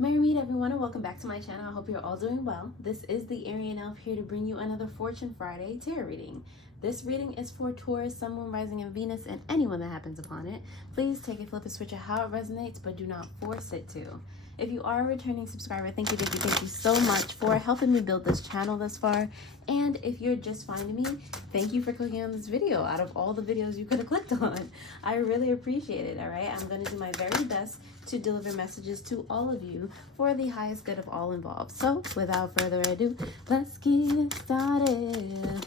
Merry everyone, and welcome back to my channel. I hope you're all doing well. This is the Arian Elf here to bring you another Fortune Friday tarot reading. This reading is for Taurus, Sun, Moon, Rising, and Venus, and anyone that happens upon it. Please take a flip and switch it how it resonates, but do not force it to. If you are a returning subscriber, thank you so much for helping me build this channel thus far. And if you're just finding me, thank you for clicking on this video out of all the videos you could have clicked on. I really appreciate it, all right? I'm going to do my very best to deliver messages to all of you for the highest good of all involved. So, without further ado, let's get started.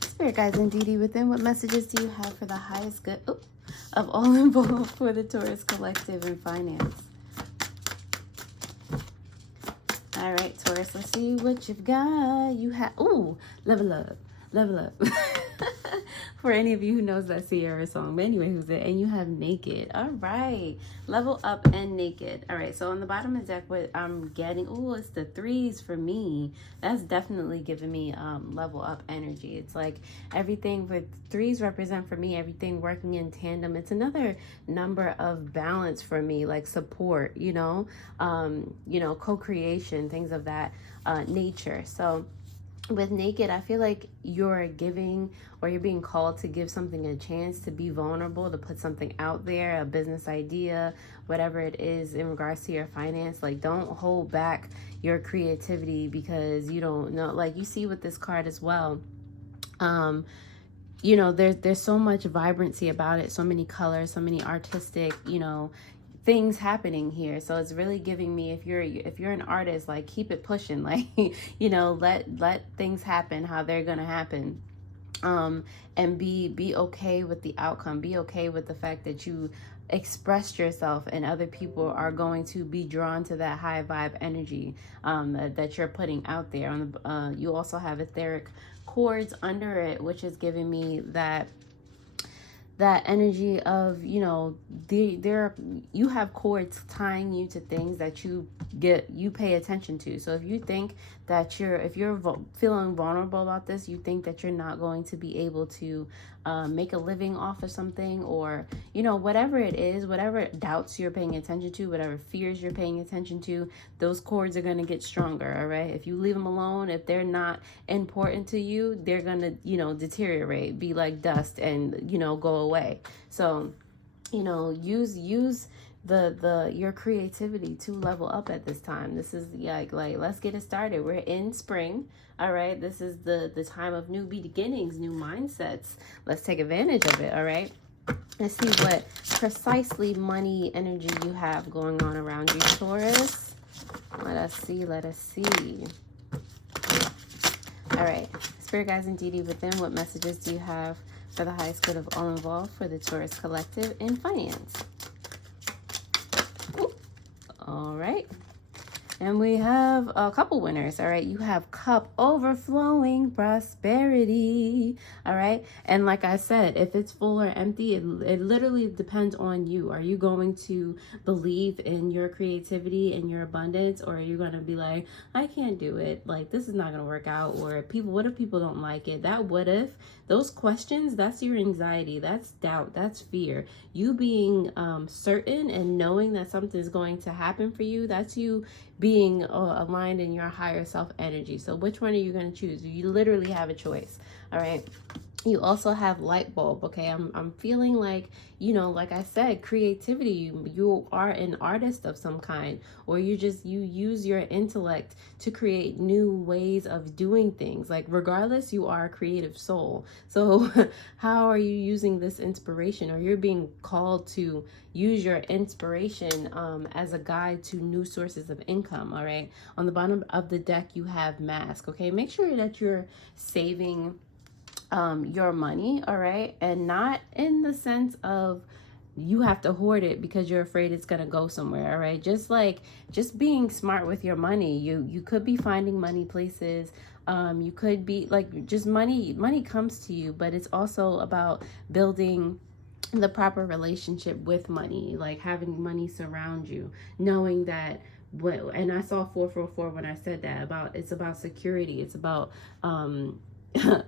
Spirit guides and Dee within, what messages do you have for the highest good of all involved for the Taurus collective and finance? All right, Taurus, let's see what you've got. You have, level up, level up. For any of you who knows that Sierra song. But anyway, who's it? And you have naked. All right, level up and naked. All right, so on the bottom of the deck, what I'm getting, it's the threes for me. That's definitely giving me level up energy. It's like everything with threes represent for me, everything working in tandem. It's another number of balance for me, like support, co-creation, things of that nature. So with naked, I feel like you're giving, or you're being called to give something a chance, to be vulnerable, to put something out there, a business idea, whatever it is in regards to your finance. Like, don't hold back your creativity because you don't know. Like, you see with this card as well, there's so much vibrancy about it, so many colors, so many artistic, things happening here. So it's really giving me, if you're an artist, like, keep it pushing, like, let things happen how they're gonna happen, and be okay with the outcome. Be okay with the fact that you expressed yourself and other people are going to be drawn to that high vibe energy that you're putting out there. You also have etheric cords under it, which is giving me that energy of, you have cords tying you to things that you pay attention to. So if you think that if you're feeling vulnerable about this, you think that you're not going to be able to make a living off of something, or whatever it is, whatever doubts you're paying attention to, whatever fears you're paying attention to, those cords are going to get stronger. All right, if you leave them alone, if they're not important to you, they're going to deteriorate, be like dust, and go away. So use your creativity to level up at this time. This is like let's get it started. We're in spring. All right, this is the time of new beginnings, new mindsets. Let's take advantage of it. All right, let's see what precisely money energy you have going on around you, Taurus. Let us see. All right, Spirit guides and Dee within, what messages do you have for the highest good of all involved for the Taurus collective in finance? All right, and we have a couple winners. All right, you have cup overflowing prosperity. All right, and like I said, if it's full or empty, it literally depends on you. Are you going to believe in your creativity and your abundance, or are you going to be like, I can't do it, like this is not going to work out, or what if people don't like it? That what if, those questions, that's your anxiety, that's doubt, that's fear. You being certain and knowing that something's going to happen for you, that's you being aligned in your higher self energy. So which one are you going to choose? You literally have a choice. All right, you also have light bulb. Okay, I'm feeling like, like I said, creativity. You are an artist of some kind, or you use your intellect to create new ways of doing things. Like, regardless, you are a creative soul. So how are you using this inspiration? Or you're being called to use your inspiration as a guide to new sources of income. All right, on the bottom of the deck you have mask. Okay, make sure that you're saving your money, all right, and not in the sense of you have to hoard it because you're afraid it's gonna go somewhere. All right, just being smart with your money. You could be finding money places. You could be like, just money comes to you, but it's also about building the proper relationship with money, like having money surround you, knowing that and I saw 444 when I said that, it's about security. It's about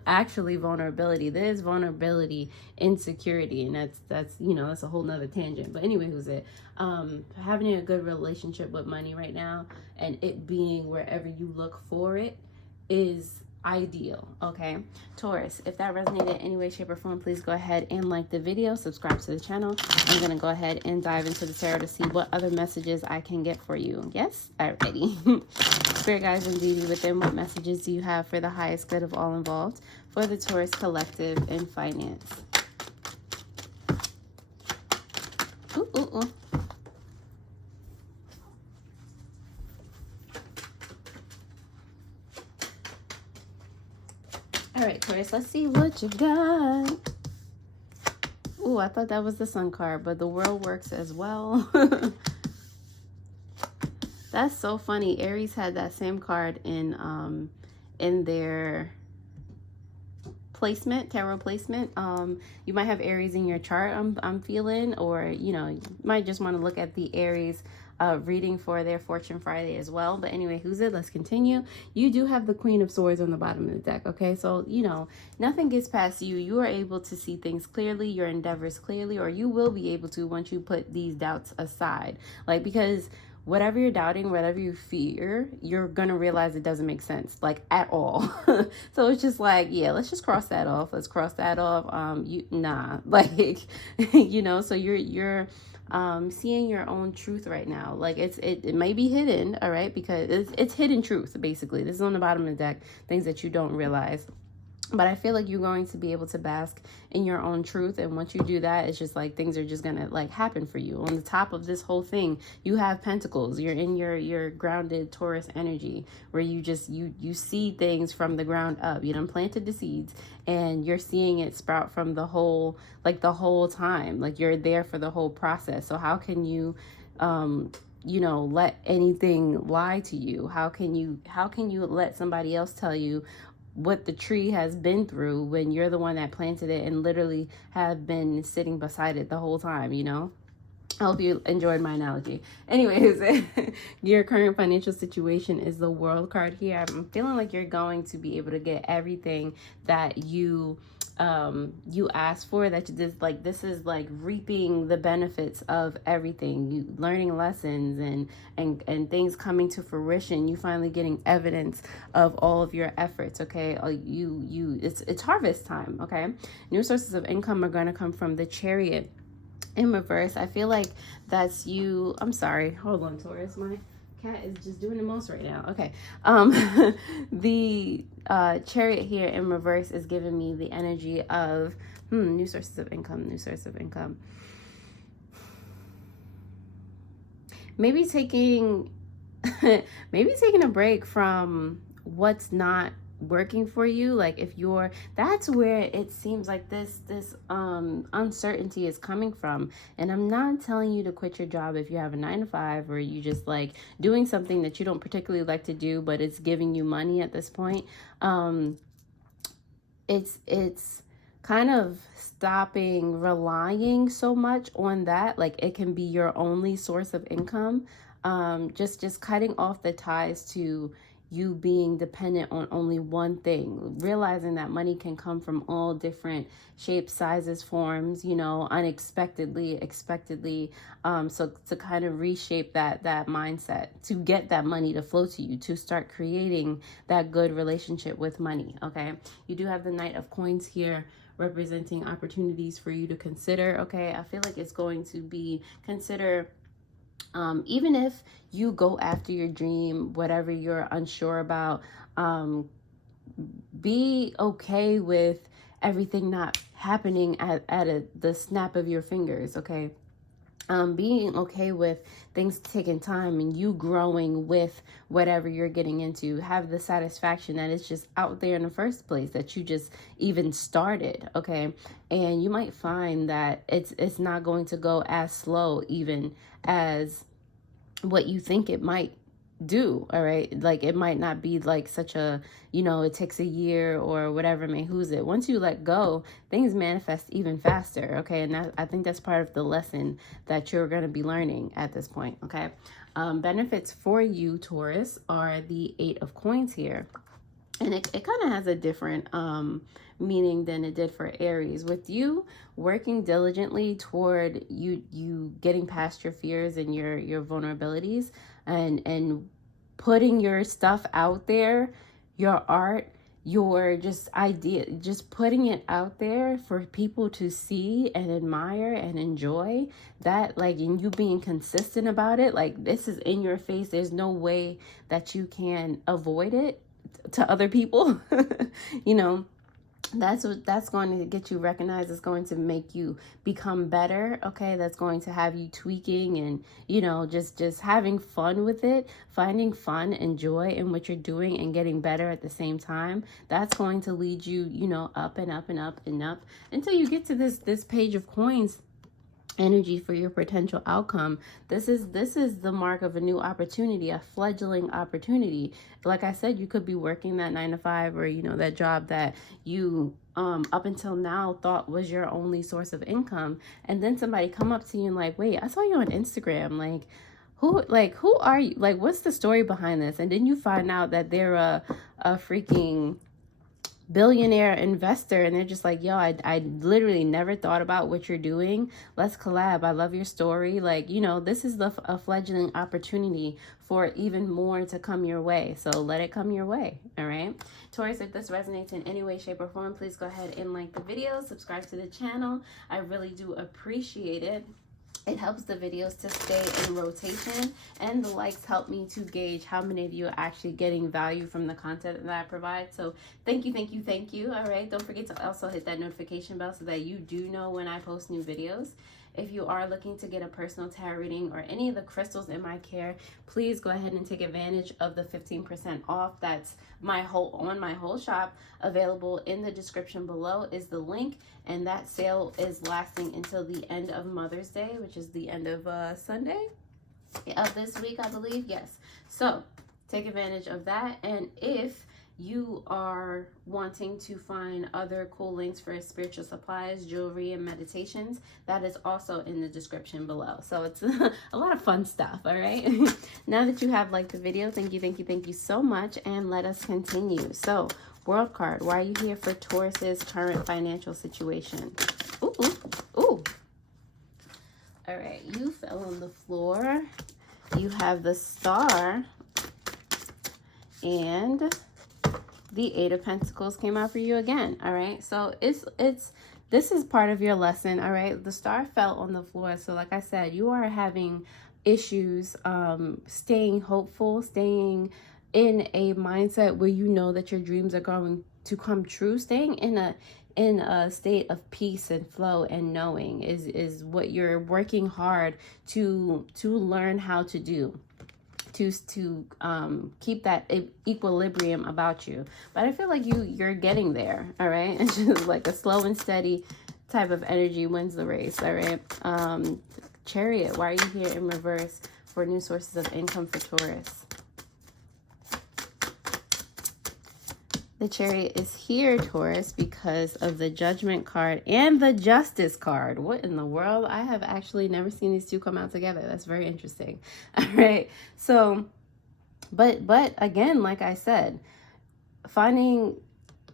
actually vulnerability. There's vulnerability, insecurity, and that's you know, that's a whole nother tangent. But anyway, who's it? Having a good relationship with money right now, and it being wherever you look for it, is ideal. Okay, Taurus, if that resonated in any way, shape, or form, please go ahead and like the video, subscribe to the channel. I'm gonna go ahead and dive into the tarot to see what other messages I can get for you. Yes, alrighty. Spirit guides and deity within, what messages do you have for the highest good of all involved for the Taurus collective in finance? Ooh, ooh, ooh. All right, Taurus, let's see what you got. Ooh, I thought that was the Sun card, but the World works as well. That's so funny. Aries had that same card in their placement, tarot placement. You might have Aries in your chart, I'm feeling, or you know, you might just want to look at the Aries reading for their Fortune Friday as well. But anyway, who's it? Let's continue. You do have the Queen of Swords on the bottom of the deck. Okay, so you know, nothing gets past you. You are able to see things clearly, your endeavors clearly, or you will be able to once you put these doubts aside. Like, because whatever you're doubting, whatever you fear, you're gonna realize it doesn't make sense, like, at all. So it's just like, yeah, let's just cross that off. Let's cross that off. Like, you know, so you're seeing your own truth right now. Like, it may be hidden, all right, because it's hidden truth, basically. This is on the bottom of the deck, things that you don't realize. But I feel like you're going to be able to bask in your own truth. And once you do that, it's just like things are just going to like happen for you. On the top of this whole thing, you have Pentacles. You're in your grounded Taurus energy, where you just, you see things from the ground up. You done planted the seeds and you're seeing it sprout from the whole, like the whole time. Like, you're there for the whole process. So how can you, you know, let anything lie to you? How can you let somebody else tell you what the tree has been through when you're the one that planted it and literally have been sitting beside it the whole time, you know? I hope you enjoyed my analogy. Anyways, your current financial situation is the World card here. I'm feeling like you're going to be able to get everything that you asked for, that this is like reaping the benefits of everything, you learning lessons and things coming to fruition. You finally getting evidence of all of your efforts. Okay, it's harvest time. Okay, new sources of income are going to come from the Chariot in reverse. I feel like that's you. I'm sorry, hold on, Taurus, my cat is just doing the most right now. Okay, the Chariot here in reverse is giving me the energy of new sources of income, new source of income. Maybe taking a break from what's not working for you. Like, if that's where it seems like this uncertainty is coming from. And I'm not telling you to quit your job if you have a 9-to-5, or you just like doing something that you don't particularly like to do, but it's giving you money at this point. It's kind of stopping relying so much on that. Like, it can be your only source of income. Just cutting off the ties to you being dependent on only one thing, realizing that money can come from all different shapes, sizes, forms, you know, unexpectedly, expectedly. So to kind of reshape that mindset, to get that money to flow to you, to start creating that good relationship with money. Okay, you do have the Knight of Coins here, representing opportunities for you to consider. Okay, I feel like it's going to be consider. Even if you go after your dream, whatever you're unsure about, be okay with everything not happening at the snap of your fingers, okay? Being okay with things taking time and you growing with whatever you're getting into. Have the satisfaction that it's just out there in the first place, that you just even started, okay? And you might find that it's not going to go as slow even as what you think it might do. All right, like, it might not be like such a, you know, it takes a year or whatever. Who's it? Once you let go, things manifest even faster. Okay, and I think that's part of the lesson that you're going to be learning at this point. Okay, benefits for you, Taurus, are the 8 of Coins here. And it kind of has a different meaning than it did for Aries. With you working diligently toward you getting past your fears and your vulnerabilities, and putting your stuff out there, your art, your just putting it out there for people to see and admire and enjoy that, like, and you being consistent about it, like, this is in your face. There's no way that you can avoid it to other people. You know, that's going to get you recognized. It's going to make you become better. Okay, that's going to have you tweaking and, you know, just having fun with it, finding fun and joy in what you're doing and getting better at the same time. That's going to lead you, you know, up and up and up and up until you get to this page of coins energy for your potential outcome. This is the mark of a new opportunity, a fledgling opportunity. Like I said, you could be working that 9 to 5, or, you know, that job that you up until now thought was your only source of income, and then somebody come up to you and like, wait, I saw you on Instagram, like, who are you, like, what's the story behind this? And then you find out that they're a freaking billionaire investor, and they're just like, yo, I literally never thought about what you're doing. Let's collab. I love your story. Like, you know, this is a fledgling opportunity for even more to come your way. So let it come your way. All right, Taurus, if this resonates in any way, shape, or form, please go ahead and like the video, subscribe to the channel. I really do appreciate it. It helps the videos to stay in rotation, and the likes help me to gauge how many of you are actually getting value from the content that I provide. So thank you, thank you, thank you. All right, don't forget to also hit that notification bell so that you do know when I post new videos. If you are looking to get a personal tarot reading or any of the crystals in my care, please go ahead and take advantage of the 15% off. That's my whole shop. Available in the description below is the link, and that sale is lasting until the end of Mother's Day, which is the end of Sunday of this week, I believe. Yes, so take advantage of that. And if you are wanting to find other cool links for spiritual supplies, jewelry, and meditations, that is also in the description below. So it's a lot of fun stuff. All right. Now that you have liked the video, thank you, thank you, thank you so much, and let us continue. So, World card, why are you here for Taurus's current financial situation? Ooh, ooh, ooh. All right, you fell on the floor. You have the Star, and the 8 of Pentacles came out for you again. All right, so this is part of your lesson. All right, the Star fell on the floor. So like I said, you are having issues staying hopeful, staying in a mindset where you know that your dreams are going to come true. Staying in a state of peace and flow and knowing is what you're working hard to learn how to do, to keep that equilibrium about you. But I feel like you're getting there. All right, it's just like a slow and steady type of energy wins the race. All right, Chariot, why are you here in reverse for new sources of income for Taurus? The Chariot is here, Taurus, because of the Judgment card and the Justice card. What in the world? I have actually never seen these two come out together. That's very interesting. All right. So, but again, like I said, finding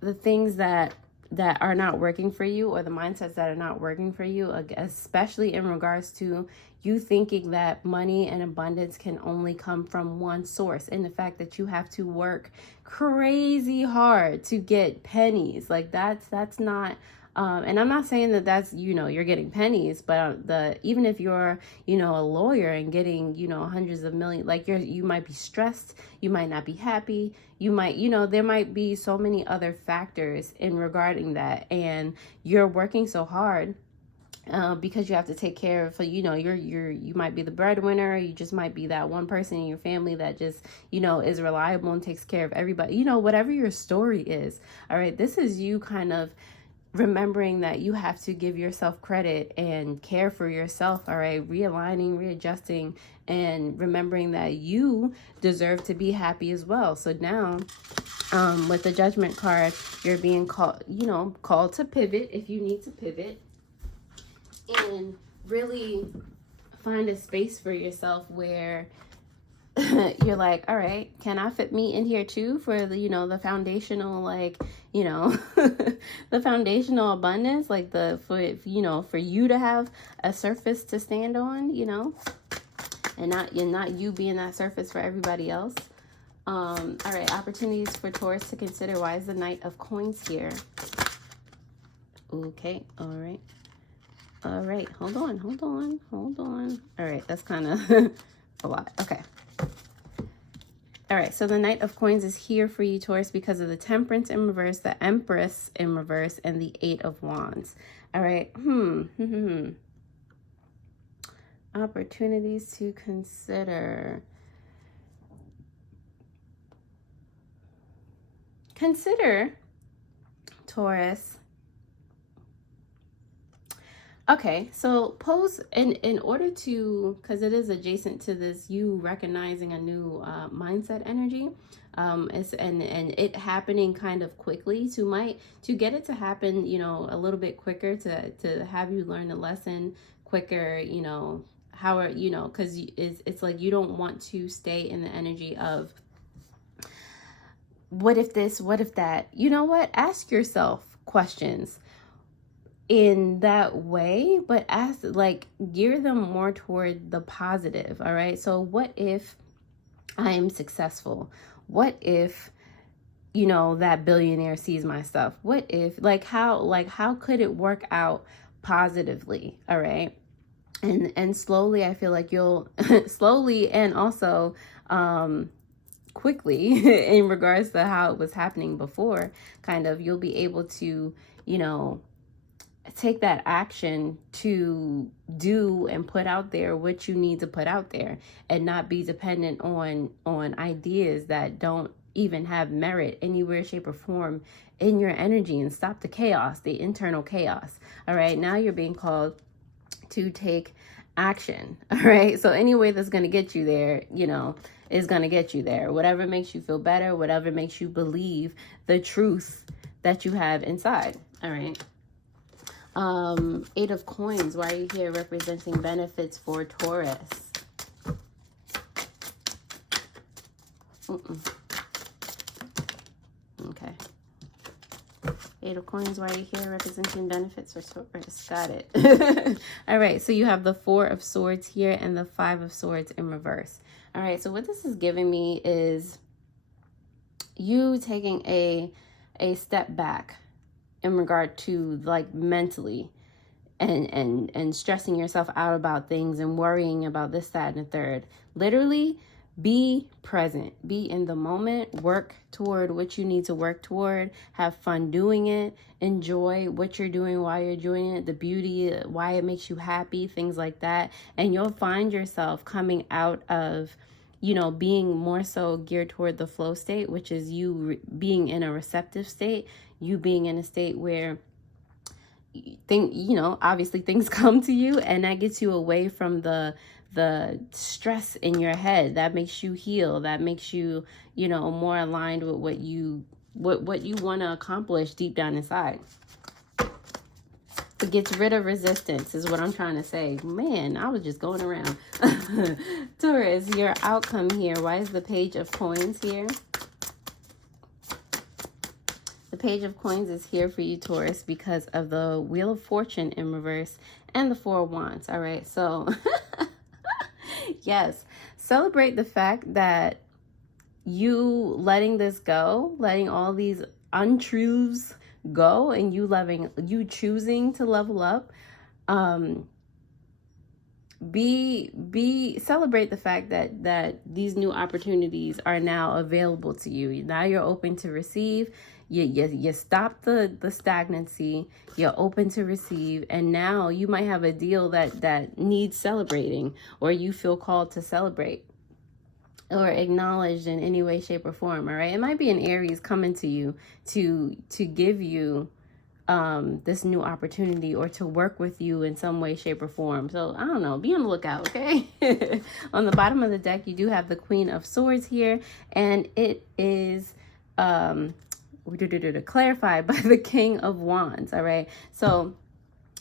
the things that are not working for you, or the mindsets that are not working for you, especially in regards to you thinking that money and abundance can only come from one source, and the fact that you have to work crazy hard to get pennies. Like that's not and I'm not saying that that's, you know, you're getting pennies, but even if you're, you know, a lawyer and getting, you know, hundreds of millions, like you might be stressed, you might not be happy, you might, you know, there might be so many other factors in regarding that, and you're working so hard because you have to take care of, you know, you might be the breadwinner, you just might be that one person in your family that just, you know, is reliable and takes care of everybody, you know, whatever your story is. All right, this is you kind of remembering that you have to give yourself credit and care for yourself. All right, realigning, readjusting, and remembering that you deserve to be happy as well. So now with the Judgment card, you're being called, you know, called to pivot if you need to pivot, and really find a space for yourself where you're like, all right, can I fit me in here too for the, you know, the foundational, like, you know, the foundational abundance, like for you to have a surface to stand on, you know, and not you being that surface for everybody else. All right, opportunities for Taurus to consider. Why is the Knight of Coins here? Okay, all right. All right, hold on. All right, that's kind of a lot. Okay. All right, so the Knight of Coins is here for you, Taurus, because of the Temperance in reverse, the Empress in reverse, and the Eight of Wands. All right. Opportunities to consider. Consider, Taurus. Okay, so pose in order to, because it is adjacent to this, you recognizing a new mindset energy, and it happening kind of quickly. To get it to happen, you know, a little bit quicker, to have you learn a lesson quicker, you know, how are, you know, because it's like you don't want to stay in the energy of what if this, what if that. You know what? Ask yourself questions in that way, but ask, like, gear them more toward the positive. All right, so what if I am successful? What if, you know, that billionaire sees my stuff? What if, how could it work out positively? All right, and slowly, I feel like you'll slowly, and also quickly, in regards to how it was happening before, kind of, you'll be able to, you know, take that action to do and put out there what you need to put out there, and not be dependent on ideas that don't even have merit anywhere, shape, or form in your energy, and stop the chaos, the internal chaos. All right, now you're being called to take action. All right, so any way that's going to get you there, you know, is going to get you there. Whatever makes you feel better, whatever makes you believe the truth that you have inside. All right. Eight of Coins. Why are you here? Representing benefits for Taurus. Okay. Eight of Coins. Why are you here? Representing benefits for Taurus. Got it. All right. So you have the Four of Swords here and the Five of Swords in reverse. All right. So what this is giving me is you taking a step back in regard to, like, mentally, and stressing yourself out about things and worrying about this, that, and the third. Literally, be present, be in the moment, work toward what you need to work toward, have fun doing it, enjoy what you're doing while you're doing it, the beauty, why it makes you happy, things like that. And you'll find yourself coming out of, you know, being more so geared toward the flow state, which is you being in a receptive state, you being in a state where you know, obviously things come to you, and that gets you away from the stress in your head. That makes you heal. That makes you, you know, more aligned with what you want to accomplish deep down inside. It gets rid of resistance is what I'm trying to say. Man, I was just going around. Taurus, your outcome here. Why is the Page of Coins here? The Page of Coins is here for you, Taurus, because of the Wheel of Fortune in reverse and the Four of Wands. All right, so yes, celebrate the fact that you letting this go, letting all these untruths go, and you choosing to level up. Celebrate the fact that these new opportunities are now available to you. Now you're open to receive. You stop the stagnancy. You're open to receive, and now you might have a deal that needs celebrating, or you feel called to celebrate, or acknowledged in any way, shape, or form. All right, it might be an Aries coming to you to give you this new opportunity, or to work with you in some way, shape, or form. So I don't know, be on the lookout. Okay. On the bottom of the deck, you do have the Queen of Swords here, and it is clarified by the King of Wands. All right, so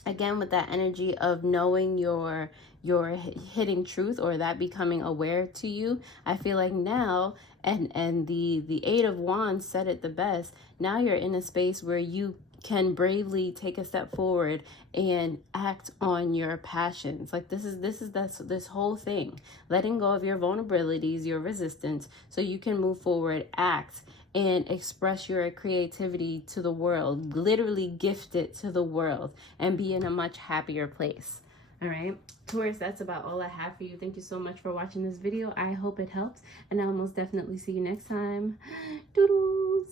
again, with that energy of knowing your your hitting truth, or that becoming aware to you, I feel like now, and the Eight of Wands said it the best, now you're in a space where you can bravely take a step forward and act on your passions. Like this whole thing, letting go of your vulnerabilities, your resistance, so you can move forward, act, and express your creativity to the world, literally gift it to the world, and be in a much happier place. All right, Taurus, that's about all I have for you. Thank you so much for watching this video. I hope it helps, and I'll most definitely see you next time. Doodles.